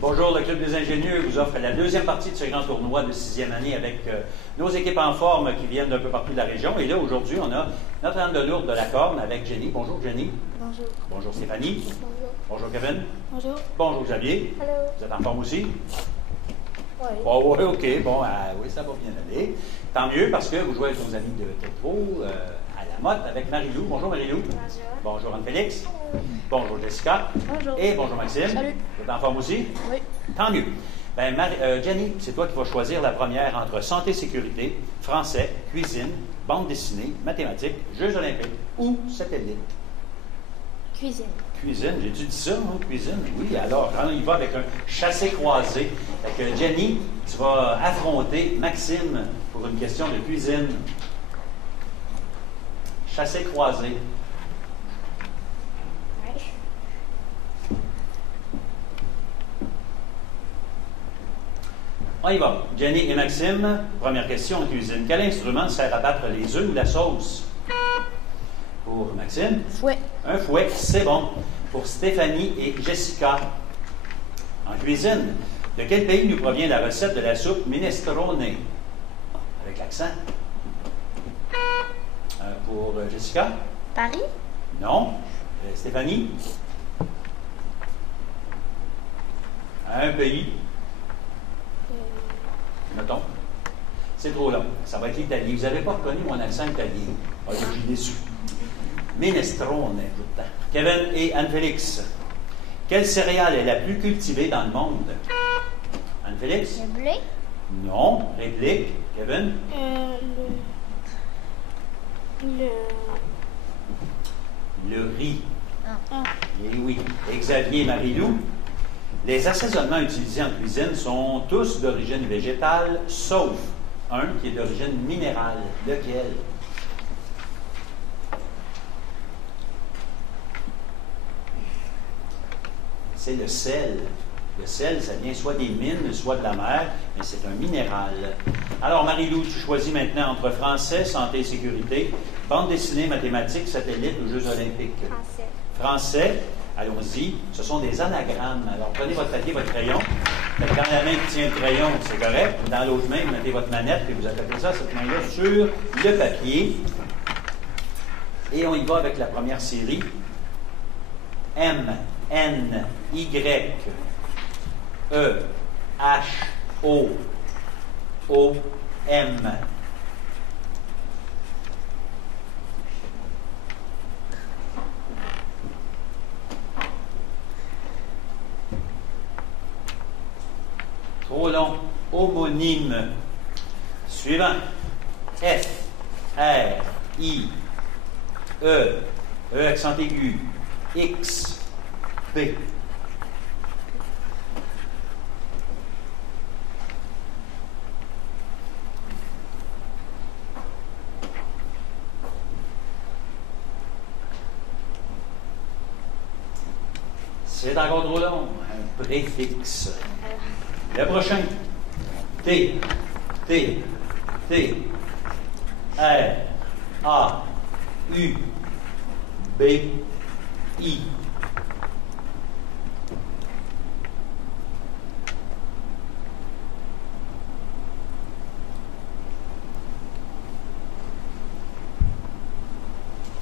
Bonjour, le Club des ingénieux vous offre la deuxième partie de ce grand tournoi de 6e année avec nos équipes en forme qui viennent d'un peu partout de la région. Et là, aujourd'hui, on a Notre-Dame-de-Lourdes de la Corne avec Jenny. Bonjour, Jenny. Bonjour. Bonjour, Stéphanie. Bonjour. Bonjour, Kevin. Bonjour. Bonjour, Xavier. Hello. Vous êtes en forme aussi? Oui. Oh, oui, OK. Bon, oui, ça va bien aller. Tant mieux parce que vous jouez avec nos amis de Tétro à la Motte avec Marie-Lou. Bonjour, Marie-Lou. Bonjour. Bonjour, Anne-Félix. Hello. Bonjour, Jessica. Bonjour. Et bonjour, Maxime. Salut. Vous êtes en forme aussi? Oui. Tant mieux. Ben, Jenny, c'est toi qui vas choisir la première entre santé, sécurité, français, cuisine, bande dessinée, mathématiques, Jeux olympiques ou satellite. Cuisine. Cuisine, j'ai-tu dit ça, non? Cuisine? Oui, alors, on y va avec un chassé-croisé. Fait que Jenny, tu vas affronter Maxime pour une question de cuisine. Chassé-croisé. Oui. On y va. Jenny et Maxime, première question en cuisine. Quel instrument sert à battre les œufs ou la sauce? Pour Maxime? Fouet. Un fouet, c'est bon. Pour Stéphanie et Jessica. En cuisine, de quel pays nous provient la recette de la soupe minestrone? Avec l'accent. Pour Jessica? Paris. Non. Stéphanie? Un pays. Mettons. C'est trop long. Ça va être l'italien. Vous n'avez pas reconnu mon accent italien. Ah, je suis déçu. Minestrone, tout le temps. Kevin et Anne-Félix. Quelle céréale est la plus cultivée dans le monde? Anne-Félix? Le blé. Non. Réplique. Kevin? Le riz. Ah. Eh oui. Et Xavier et Marie-Lou? Les assaisonnements utilisés en cuisine sont tous d'origine végétale, sauf un qui est d'origine minérale. Lequel? C'est le sel. Le sel, ça vient soit des mines, soit de la mer, mais c'est un minéral. Alors, Marie-Lou, tu choisis maintenant entre français, santé et sécurité, bande dessinée, mathématiques, satellite ou Jeux olympiques. Français. Français, allons-y, ce sont des anagrammes. Alors, prenez votre papier, votre crayon. Dans la main qui tient le crayon, c'est correct. Dans l'autre main, vous mettez votre manette et vous attaquez ça, cette main-là, sur le papier. Et on y va avec la première série. M, N, Y, E, H, O, O, M. Trop long. Homonyme. Suivant. F, R, I, E, E accent aigu, X, P. C'est encore trop long. Un préfixe. Le prochain. T, T, T, R, A, U, B, I.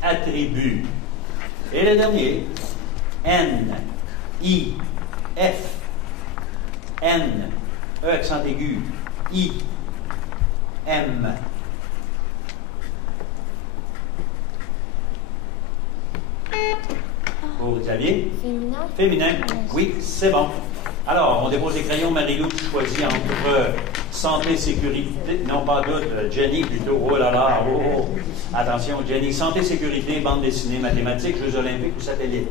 Attribut. Et le dernier. N, I, F, N, E accent aigu, I, M. Pour Xavier? Féminin. Féminin? Oui, c'est bon. Alors, on dépose les crayons. Marie-Lou, tu choisis entre santé, sécurité, non pas doute, Jenny plutôt. Oh là là, oh, oh. Attention, Jenny. Santé, sécurité, bande dessinée, mathématiques, Jeux olympiques ou satellite?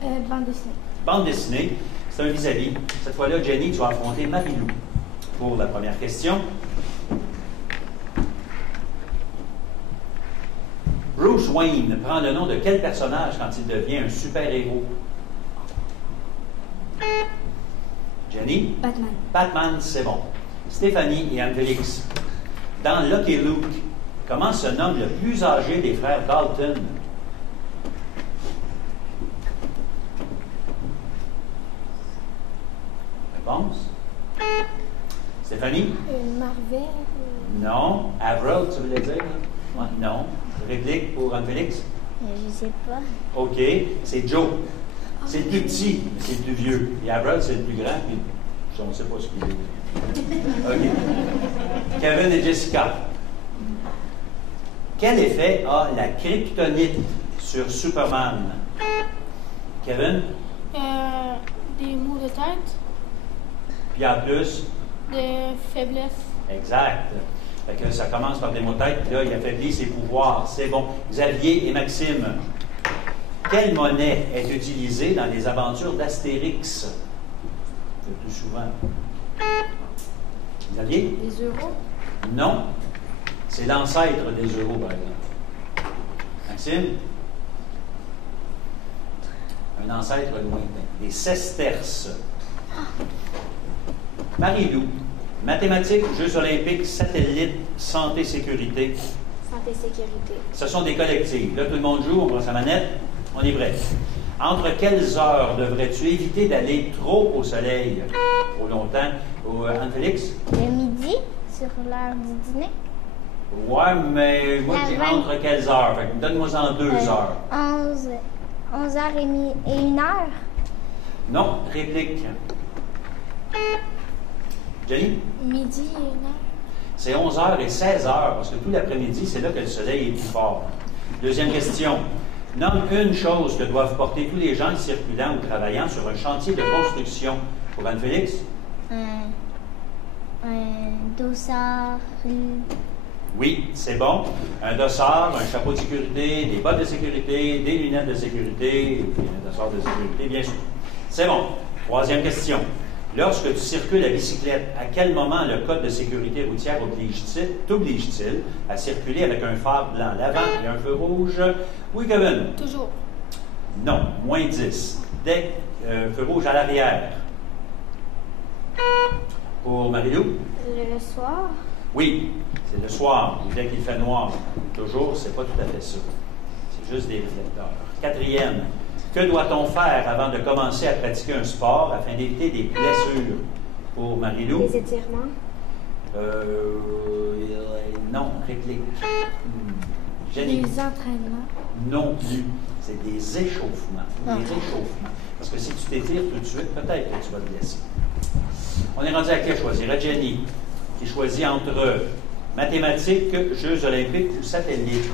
Bande dessinée. Bande dessinée, c'est un vis-à-vis. Cette fois-là, Jenny, tu vas affronter Marie-Lou pour la première question. Bruce Wayne prend le nom de quel personnage quand il devient un super-héros? Jenny? Batman. Batman, c'est bon. Stéphanie et Anne-Félix. Dans Lucky Luke, comment se nomme le plus âgé des frères Dalton? réponse. Stéphanie? Marvel. Non. Avril, tu voulais dire? Ouais, non. Réplique pour Anne-Félix? Je sais pas. OK. C'est Joe. C'est le plus petit, mais c'est le plus vieux. Et Avril, c'est le plus grand, puis on ne sait pas ce qu'il est. OK. Kevin et Jessica. Quel effet a la kryptonite sur Superman? Kevin? Des maux de tête, Puis en plus, de faiblesse. exact. Fait que ça commence par des mots de tête, puis là, il affaiblit ses pouvoirs. C'est bon. Xavier et Maxime. Quelle monnaie est utilisée dans les aventures d'Astérix? Le plus souvent. Xavier? Des euros. Non. C'est l'ancêtre des euros, par exemple. Maxime? Un ancêtre lointain. Les sesterces. Marie-Lou. Mathématiques, Jeux olympiques, satellites, santé, sécurité. Santé, sécurité. Ce sont des collectives. Là, tout le monde joue, on prend sa manette, on est prêt. Entre quelles heures devrais-tu éviter d'aller trop au soleil? Trop longtemps. Anne-Félix? Le midi, sur l'heure du dîner. Ouais, mais moi, je dis entre quelles heures? Fait que donne-moi-en 2 heures. 11h30 et 1h. Non, réplique. Jenny? Midi et 1h. C'est 11h et 16h, parce que tout l'après-midi, c'est là que le soleil est plus fort. Deuxième question. Nomme une chose que doivent porter tous les gens circulant ou travaillant sur un chantier de construction. Pour Anne-Félix? Un dossard. Oui, c'est bon. Un dossard, un chapeau de sécurité, des bottes de sécurité, des lunettes de sécurité, et puis un dossard de sécurité, bien sûr. C'est bon. Troisième question. Lorsque tu circules à bicyclette, à quel moment le code de sécurité routière t'oblige-t-il à circuler avec un phare blanc l'avant et un feu rouge? Oui, Kevin? Toujours. Non, moins 10. Dès feu rouge à l'arrière. Pour Marie-Lou? Le soir. Oui, c'est le soir, dès qu'il fait noir. Toujours, c'est pas tout à fait ça. C'est juste des réflecteurs. Quatrième, que doit-on faire avant de commencer à pratiquer un sport afin d'éviter des blessures? Pour Marie-Lou? Des étirements. Non, réplique. Jenny? Des entraînements. Non plus. C'est des échauffements. Des réchauffements. Parce que si tu t'étires tout de suite, peut-être que tu vas te blesser. On est rendu à qui choisir? À Jenny, qui choisit entre mathématiques, Jeux olympiques ou satellites.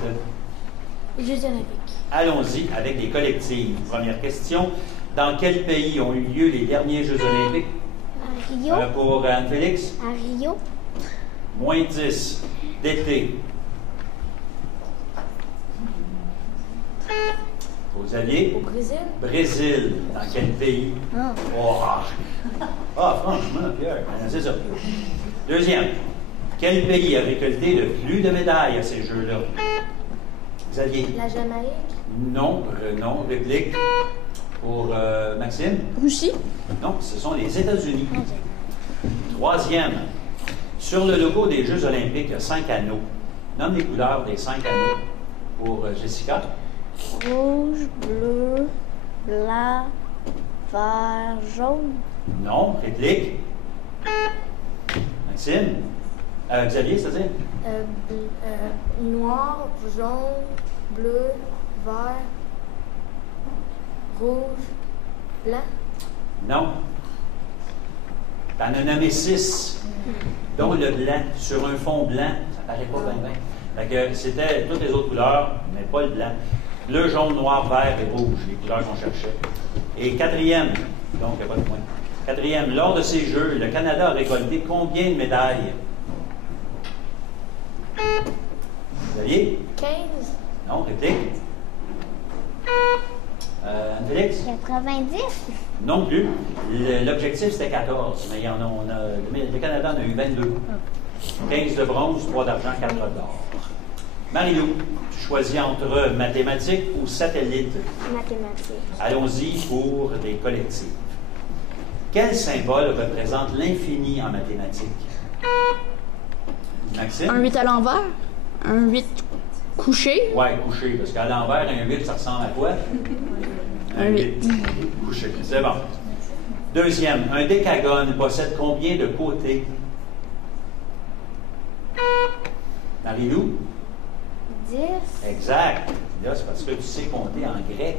Jeux olympiques. Allons-y avec les collectives. Première question. Dans quel pays ont eu lieu les derniers Jeux olympiques? À Rio. Pour Anne-Félix? À Rio. Moins 10. D'été. Pour Xavier? Au Brésil. Brésil. Dans quel pays? Oh. Franchement, Pierre, c'est ça. Deuxième. Quel pays a récolté le plus de médailles à ces Jeux-là? Xavier? La Jamaïque. Non, non. Réplique. Pour Maxime? Russie. Non, ce sont les États-Unis. Troisième. Sur le logo des Jeux olympiques, il y a 5 anneaux. Nomme les couleurs des 5 anneaux. Pour Jessica? Rouge, bleu, blanc, vert, jaune. Non. Réplique. Maxime? Xavier, c'est-à-dire? Noir, jaune, bleu, vert, rouge, blanc. Non. T'en as nommé 6, dont le blanc, sur un fond blanc. Ça paraît pas bien, bien. Fait que c'était toutes les autres couleurs, mais pas le blanc. Bleu, jaune, noir, vert et rouge, les couleurs qu'on cherchait. Et quatrième, donc il n'y a pas de point. Quatrième, lors de ces Jeux, le Canada a récolté combien de médailles? Xavier? 15. Non, réplique. Anne-Félix? 90. Non plus. L'objectif, c'était 14, mais le Canada en a eu 22. 15 de bronze, 3 d'argent, 4 d'or. Marie-Lou, tu choisis entre mathématiques ou satellites? Mathématiques. Allons-y pour des collectives. Quel symbole représente l'infini en mathématiques? Maxime? Un 8 à l'envers, un 8 couché. Oui, couché, parce qu'à l'envers, un 8, ça ressemble à quoi? Un 8. Couché, c'est bon. Deuxième, un décagone possède combien de côtés? Marie-Lou? 10. Exact. Là, c'est parce que tu sais compter en grec.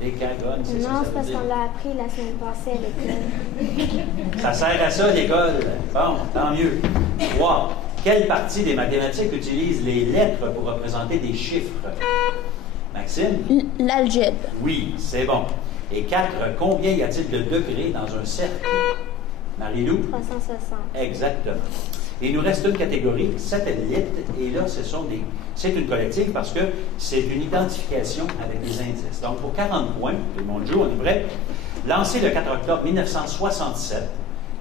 Décagone, c'est ça. Non, Ça c'est veut parce dire. qu'on l'a appris la semaine passée à l'école. Ça sert à ça, l'école. Bon, tant mieux. 3. Quelle partie des mathématiques utilise les lettres pour représenter des chiffres? Maxime? L'algèbre. Oui, c'est bon. Et 4. Combien y a-t-il de degrés dans un cercle? Marie-Lou? 360. Exactement. Et il nous reste une catégorie, satellite, et là, c'est une collective parce que c'est une identification avec des indices. Donc, pour 40 points, tout le monde joue, on est prêt? Lancé le 4 octobre 1967,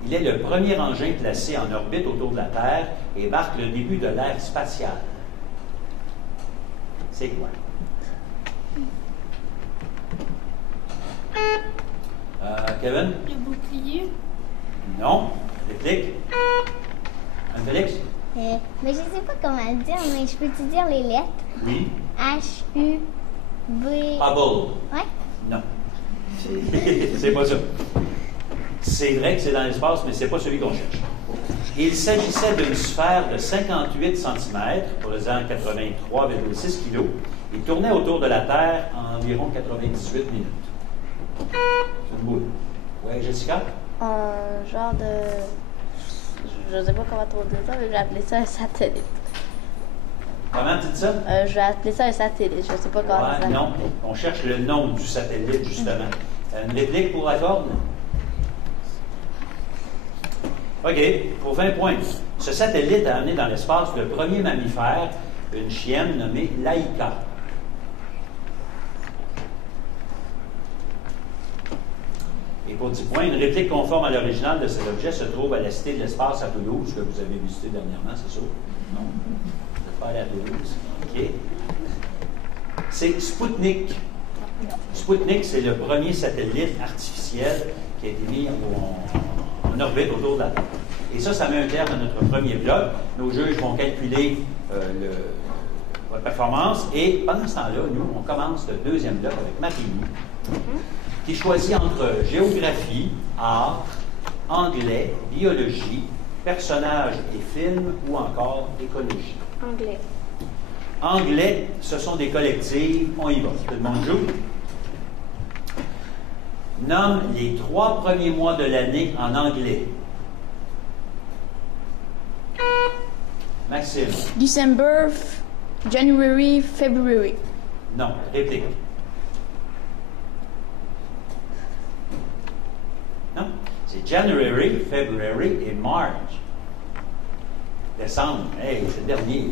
il est le premier engin placé en orbite autour de la Terre et marque le début de l'ère spatiale. C'est quoi? Kevin? Le bouclier. Non. Réplique? Félix? Mais je sais pas comment le dire, mais je peux-tu dire les lettres? Oui. H-U-B... Hubble? Ouais? Non. C'est pas ça. C'est vrai que c'est dans l'espace, mais c'est pas celui qu'on cherche. Il s'agissait d'une sphère de 58 cm, pesant 83,6 kg. Il tournait autour de la Terre en environ 98 minutes. C'est une boule. Oui, Jessica? Un genre de... Je sais pas comment trop dire ça, mais je vais appeler ça un satellite. Comment tu dis ça? Je vais appeler ça un satellite, je sais pas comment Ouais, dire ça. non. On cherche le nom du satellite, justement. Une réplique pour la corde? OK, pour 20 points. Ce satellite a amené dans l'espace le premier mammifère, une chienne nommée Laïka. Et pour 10 points, une réplique conforme à l'original de cet objet se trouve à la Cité de l'Espace à Toulouse, que vous avez visité dernièrement, c'est sûr? Non? Vous n'êtes pas allé à Toulouse? OK. C'est Sputnik. Sputnik, c'est le premier satellite artificiel qui a été mis en orbite autour de la Terre. Et ça met un terme à notre premier bloc. Nos juges vont calculer votre performance. Et pendant ce temps-là, nous, on commence le deuxième bloc avec Marie-Lou, qui choisit entre géographie, art, anglais, biologie, personnages et films ou encore écologie. Anglais. Anglais, ce sont des collectives. On y va. Tout le monde joue. Nomme les 3 premiers mois de l'année en anglais. Maxime. December, January, February. Non. Réplique. Non. C'est January, February et March. Décembre. Hey, c'est le dernier.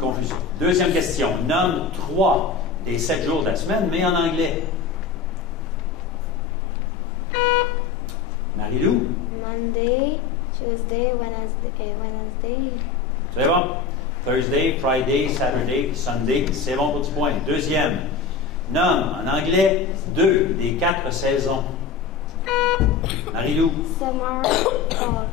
Confusion. Deuxième question. Nomme 3 des 7 jours de la semaine, mais en anglais. Marie-Lou? Monday, Tuesday, Wednesday. C'est bon? Thursday, Friday, Saturday, Sunday. C'est bon pour 10 points. Deuxième. Nomme en anglais 2 des 4 saisons. Marie-Lou? Summer, fall.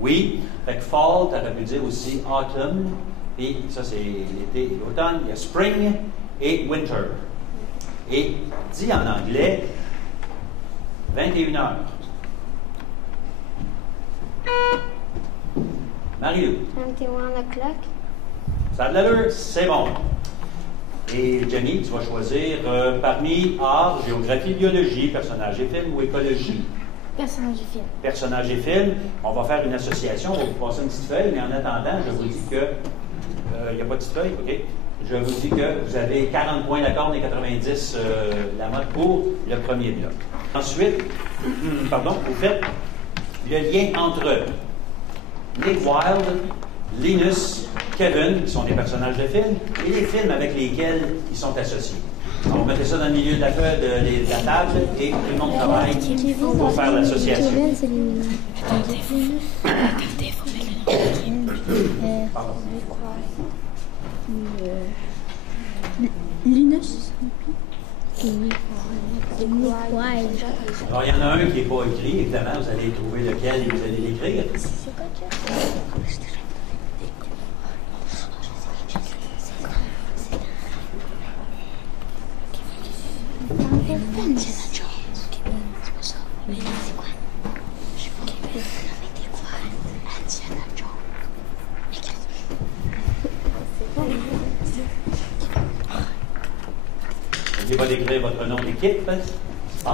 Oui. Fait que fall, tu aurais pu dire aussi autumn. Puis ça, c'est l'été et l'automne. Il y a spring et winter. Et dit en anglais 21 heures. Marie-Lou? 21 o'clock. Ça a de l'allure? C'est bon. Et Jenny, tu vas choisir parmi art, géographie, biologie, personnage et film ou écologie. Personnage du film. Personnage et film, on va faire une association, on va vous passer une petite feuille, mais en attendant, je vous dis que... Il n'y a pas de petite feuille, OK? Je vous dis que vous avez 40 points la corne et 90 la mode pour le premier bloc. Ensuite, vous faites le lien entre Nick Wilde, Linus, Kevin, qui sont des personnages de films, et les films avec lesquels ils sont associés. Donc, vous mettez ça dans le milieu de la feuille de la table et tout le monde travaille pour faire l'association. Kevin, c'est lui. Pardon. Linus. Alors, il y en a un qui n'est pas écrit, évidemment, vous allez trouver lequel et vous allez l'écrire. C'est quoi, pas décrire votre nom d'équipe? Bon.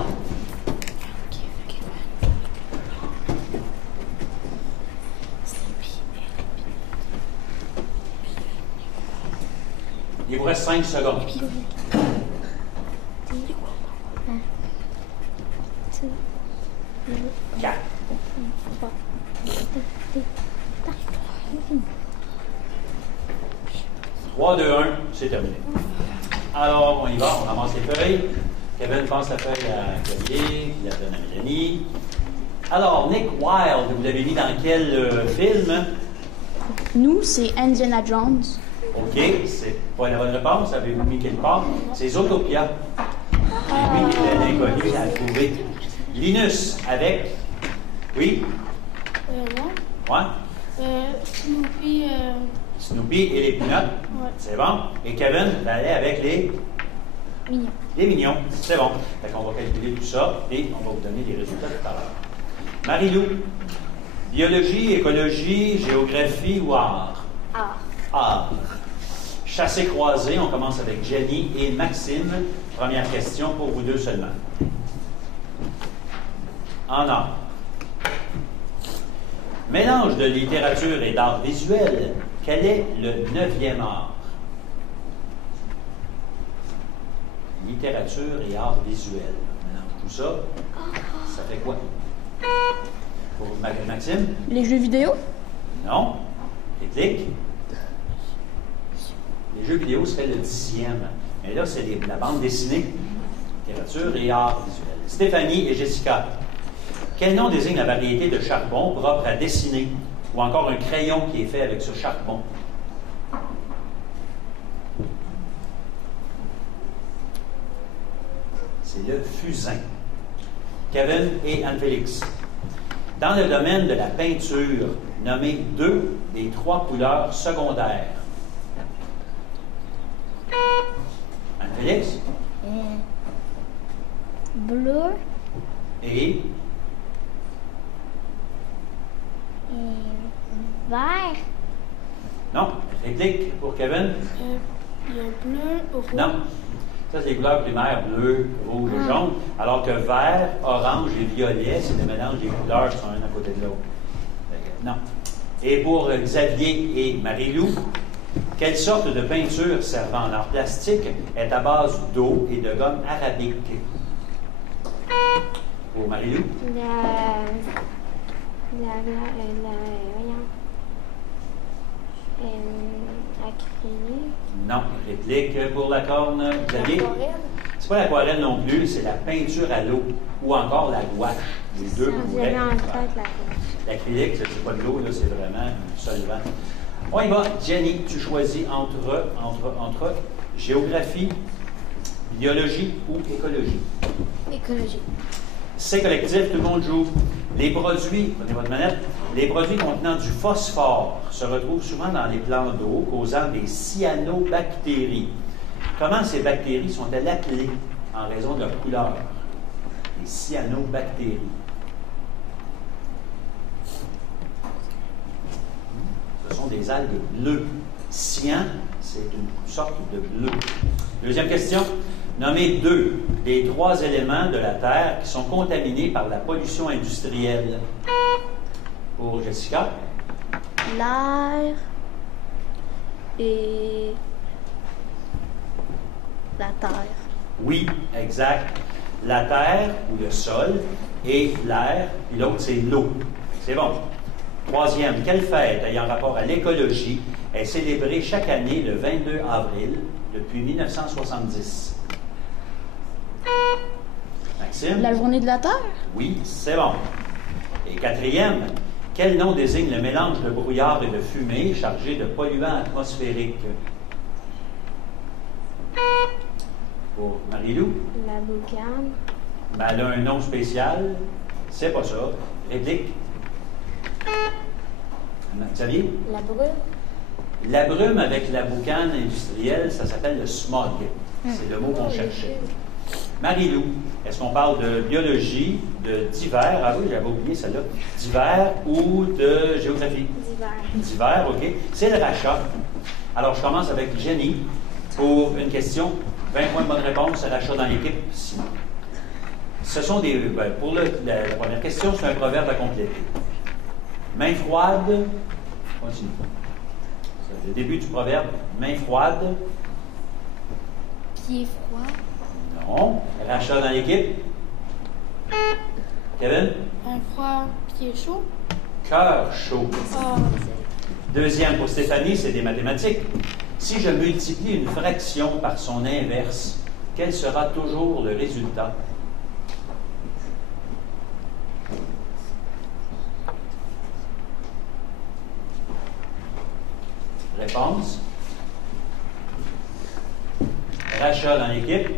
Il vous reste 5 secondes. 4. 3, 2, 1, c'est terminé. Alors, on y va, on ramasse les feuilles. Kevin passe la feuille à Xavier, il la donne à Mélanie. Alors, Nick Wilde, vous l'avez mis dans quel film? Nous, c'est Indiana Jones. OK, c'est pas la bonne réponse. Avez-vous mis quelque part? C'est Zootopia. C'est lui qui était l'inconnu à trouver. Linus, avec... Oui? Non. Ouais? Snoopy. Snoopy et les Peanuts. Ouais. C'est bon. Et Kevin va aller avec les... Mignon. Les mignons. C'est bon. Fait qu'on va calculer tout ça et on va vous donner les résultats tout à l'heure. Marie-Lou, biologie, écologie, géographie ou art? Art. Art. Chassé-croisé, on commence avec Jenny et Maxime. Première question pour vous deux seulement. En art. Mélange de littérature et d'art visuel, quel est le 9e art? Littérature et art visuel. Mélange tout ça, ça fait quoi? Pour Maxime? Les jeux vidéo? Non. Réplique? Les jeux vidéo serait le 10e. Mais là, c'est la bande dessinée. Littérature et art visuel. Stéphanie et Jessica. Quel nom désigne la variété de charbon propre à dessiner? Ou encore un crayon qui est fait avec ce charbon? C'est le fusain. Kevin et Anne-Félix. Dans le domaine de la peinture, nommez 2 des 3 couleurs secondaires. Anne-Félix? Bleu Et vert. non. Réplique pour Kevin? Il y a bleu, rouge. Non. Ça, c'est les couleurs primaires, bleu, rouge et jaune. Alors que vert, orange et violet, c'est le mélange des couleurs qui sont l'un à côté de l'autre. Non. Et pour Xavier et Marie-Lou, quelle sorte de peinture servant en art plastique est à base d'eau et de gomme arabique? Pour Marie-Lou? Acrylique. Non. Réplique pour la corne, Xavier? C'est pas l'aquarelle non plus, c'est la peinture à l'eau ou encore la gouache. Les deux pourraient. L'acrylique, c'est pas de l'eau, là, c'est vraiment du solvant. On y va. Jenny, tu choisis entre géographie, biologie ou écologie. Écologie. C'est collectif, tout le monde joue. Les produits, prenez votre manette, les produits contenant du phosphore se retrouvent souvent dans les plans d'eau, causant des cyanobactéries. Comment ces bactéries sont-elles appelées en raison de leur couleur? Les cyanobactéries. Ce sont des algues bleues. Cyan, c'est une sorte de bleu. Deuxième question. Nommez 2 des 3 éléments de la Terre qui sont contaminés par la pollution industrielle. Pour Jessica? L'air et la terre. Oui, exact. La terre ou le sol et l'air, puis l'autre c'est l'eau. C'est bon. Troisième, quelle fête ayant rapport à l'écologie est célébrée chaque année le 22 avril depuis 1970? Maxime? La journée de la Terre? Oui, c'est bon. Et quatrième, quel nom désigne le mélange de brouillard et de fumée chargé de polluants atmosphériques? Pour Marie-Lou? La boucane. Ben, elle a un nom spécial. C'est pas ça. Réplique? Xavier? La brume. La brume avec la boucane industrielle, ça s'appelle le smog. C'est le mot qu'on cherchait. Marie-Lou, est-ce qu'on parle de biologie, de d'hiver? Ah oui, j'avais oublié celle-là. D'hiver ou de géographie? D'hiver. D'hiver, OK. C'est le rachat. Alors, je commence avec Jenny pour une question 20 points de bonne réponse, rachat dans l'équipe, Simon. Ce sont des. Pour la première question, c'est un proverbe à compléter. Main froide, continue. C'est le début du proverbe. Main froide. Pied froid. Non. Rachat dans l'équipe. Kevin? Un froid, pied chaud. Cœur chaud. Ah, Deuxième pour Stéphanie, c'est des mathématiques. Si je multiplie une fraction par son inverse, quel sera toujours le résultat? Réponse. Rachat dans l'équipe.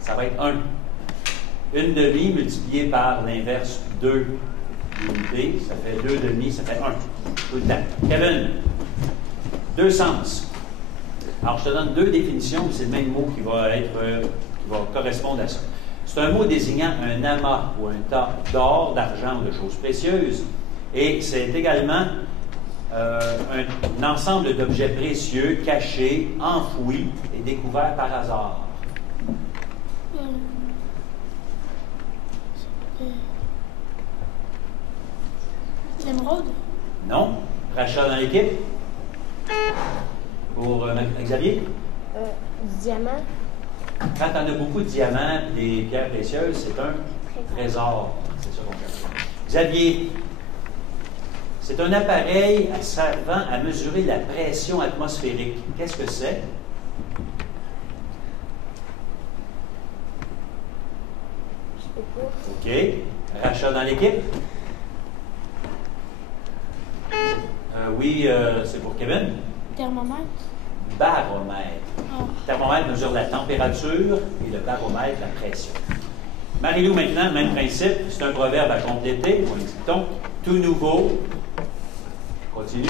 Ça va être 1. Une demi multipliée par l'inverse 2 unités, ça fait 2 demi, ça fait 1. Tout le temps. Kevin, 2 sens. Alors, je te donne 2 définitions, c'est le même mot qui va correspondre à ça. C'est un mot désignant un amas ou un tas d'or, d'argent ou de choses précieuses. Et c'est également un ensemble d'objets précieux, cachés, enfouis et découverts par hasard. L'émeraude. Non. Rachat dans l'équipe. Pour Xavier. Diamant. Quand on a beaucoup de diamants et des pierres précieuses, c'est un trésor. C'est ça qu'on cherche. Xavier. C'est un appareil servant à mesurer la pression atmosphérique. Qu'est-ce que c'est? OK. Rachat dans l'équipe. Oui, c'est pour Kevin. Thermomètre. Baromètre. Ah. Le thermomètre mesure la température et le baromètre la pression. Marie-Lou, maintenant, même principe. C'est un proverbe à compléter. On dit tout nouveau. Continue.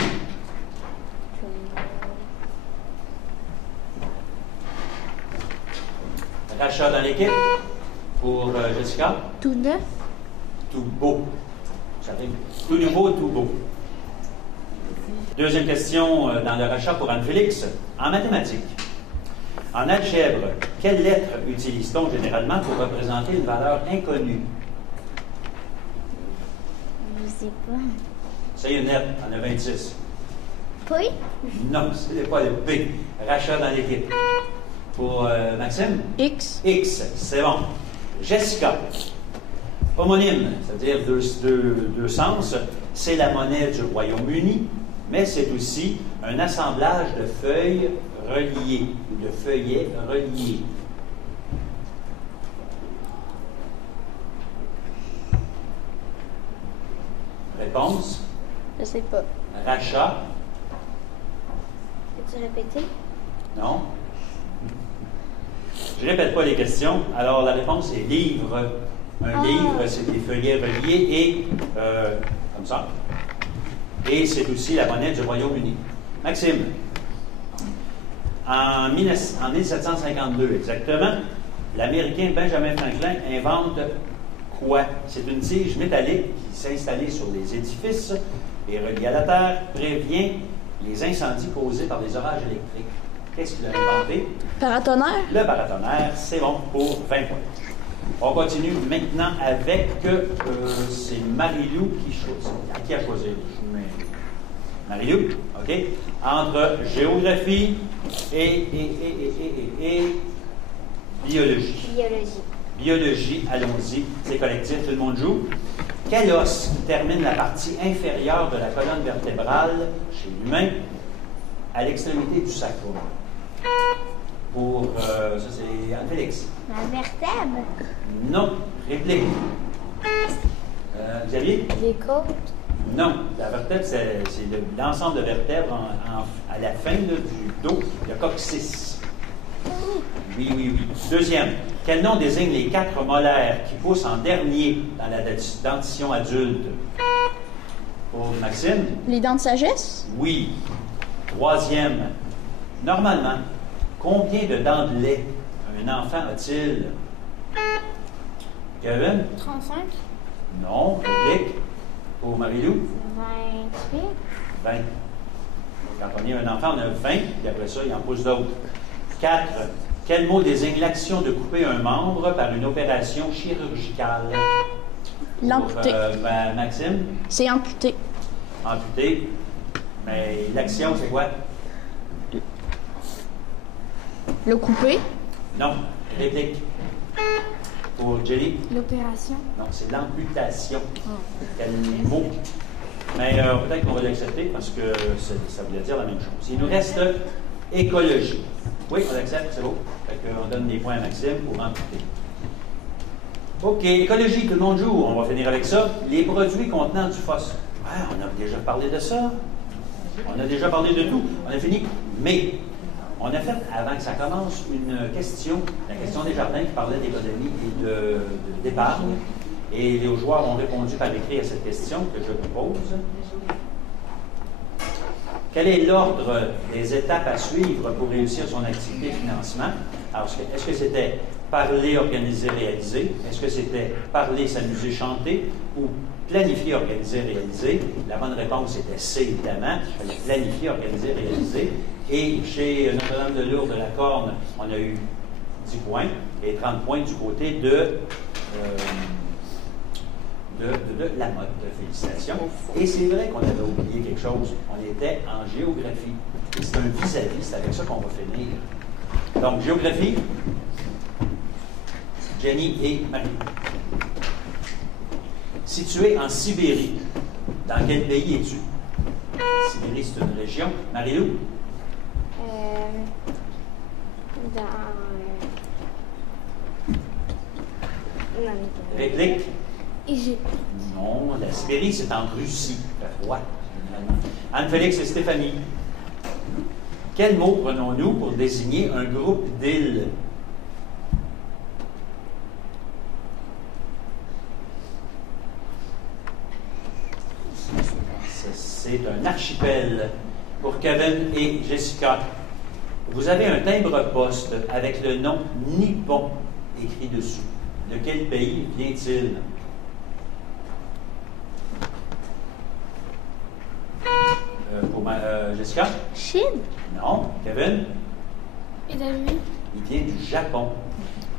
Rachat dans l'équipe. Pour Jessica. Tout neuf. Tout beau. Ça rime. Tout nouveau, tout beau. Deuxième question dans le rachat pour Anne-Félix. En mathématiques, en algèbre, quelle lettre utilise-t-on généralement pour représenter une valeur inconnue? Je sais pas. C'est une lettre, on a 26. Oui? Non, ce n'est pas le P. Rachat dans l'équipe. Pour Maxime? X. X, c'est bon. Jessica. Homonyme, c'est-à-dire deux sens, c'est la monnaie du Royaume-Uni, mais c'est aussi un assemblage de feuilles reliées ou de feuillets reliés. Réponse? Je sais pas. Rachat? Peux-tu répéter? Non? Je ne répète pas les questions. Alors, la réponse est livre. Un livre, c'est des feuillets reliés et, comme ça. Et c'est aussi la monnaie du Royaume-Uni. Maxime, en 1752 exactement, l'Américain Benjamin Franklin invente quoi? C'est une tige métallique qui s'est installée sur les édifices et reliée à la terre, prévient les incendies causés par des orages électriques. Qu'est-ce qu'il a inventé? Paratonnerre. Le paratonnerre, c'est bon pour 20 points. On continue maintenant avec, c'est Marie-Lou qui a choisi. Marie-Lou, OK? Entre géographie et biologie. Biologie. Biologie, allons-y, c'est collectif, tout le monde joue. Quel os termine la partie inférieure de la colonne vertébrale chez l'humain à l'extrémité du sacrum? Pour, ça c'est Anne-Félix. La vertèbre. Non. Réplique. Xavier? Les côtes. Non. La vertèbre, c'est l'ensemble de vertèbres à la fin là, du dos, le coccyx. Oui. Deuxième. Quel nom désigne les 4 molaires qui poussent en dernier dans la dentition adulte? Pour Maxime? Les dents de sagesse. Oui. Troisième. Normalement, combien de dents de lait un enfant a-t-il? Kevin? 35. Non. Réplique. Pour Marie-Lou? 28. 20. Quand on est un enfant, on a faim, puis après ça, il en pousse d'autres. 4. Quel mot désigne l'action de couper un membre par une opération chirurgicale? L'amputer. Maxime? C'est amputer. Amputer. Mais l'action, c'est quoi? Le couper. Non. Réplique. Pour Jelly? L'opération. Non, c'est l'amputation. Quel mot? Mais peut-être qu'on va l'accepter parce que ça voulait dire la même chose. Il nous reste écologie. Oui, on l'accepte, c'est beau. Fait qu'on donne des points à Maxime pour amputer. OK, écologie, tout le monde joue. On va finir avec ça. Les produits contenant du phosphore. Ouais, on a déjà parlé de ça. On a déjà parlé de tout. On a fini. Mais on a fait, avant que ça commence, une question, la question des jardins qui parlait d'économie et d'épargne. Et les joueurs ont répondu par écrit à cette question que je vous pose. Quel est l'ordre des étapes à suivre pour réussir son activité de financement? Alors, est-ce que c'était parler, organiser, réaliser? Est-ce que c'était parler, s'amuser, chanter? Ou planifier, organiser, réaliser? La bonne réponse était C, évidemment. Il fallait planifier, organiser, réaliser. Et chez Notre-Dame-de-Lourdes de la Corne, on a eu 10 points et 30 points du côté de la mode. Félicitations. Et c'est vrai qu'on avait oublié quelque chose. On était en géographie. Et c'est un vis-à-vis. C'est avec ça qu'on va finir. Donc, géographie, Jenny et Marie. Situé en Sibérie, dans quel pays es-tu? Sibérie, c'est une région. Marie-Lou? Réplique? Égypte. Non, la Sibérie, c'est en Russie. Il fait froid. Anne-Félix et Stéphanie. Quel mot prenons-nous pour désigner un groupe d'îles? C'est un archipel. Pour Kevin et Jessica, vous avez un timbre-poste avec le nom Nippon écrit dessus. De quel pays vient-il? Pour Jessica? Chine? Non. Kevin? États-Unis. Il vient du Japon.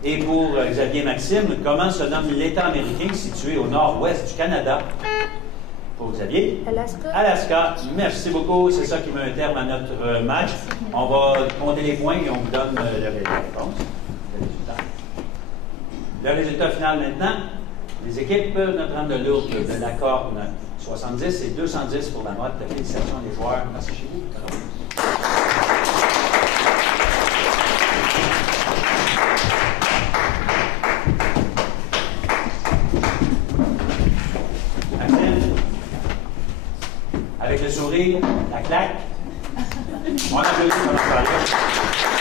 Et pour Xavier et Maxime, comment se nomme l'État américain situé au nord-ouest du Canada? Pour Xavier? Alaska. Alaska. Merci beaucoup. C'est ça qui met un terme à notre match. On va compter les points et on vous donne le réponse. Le résultat final maintenant. Les équipes Notre-Dame-de-Lourdes de la Corne, 70 et 210 pour la motte. Félicitations les joueurs. Merci chez vous. Maxime, avec le sourire, la claque. On applaudit pour notre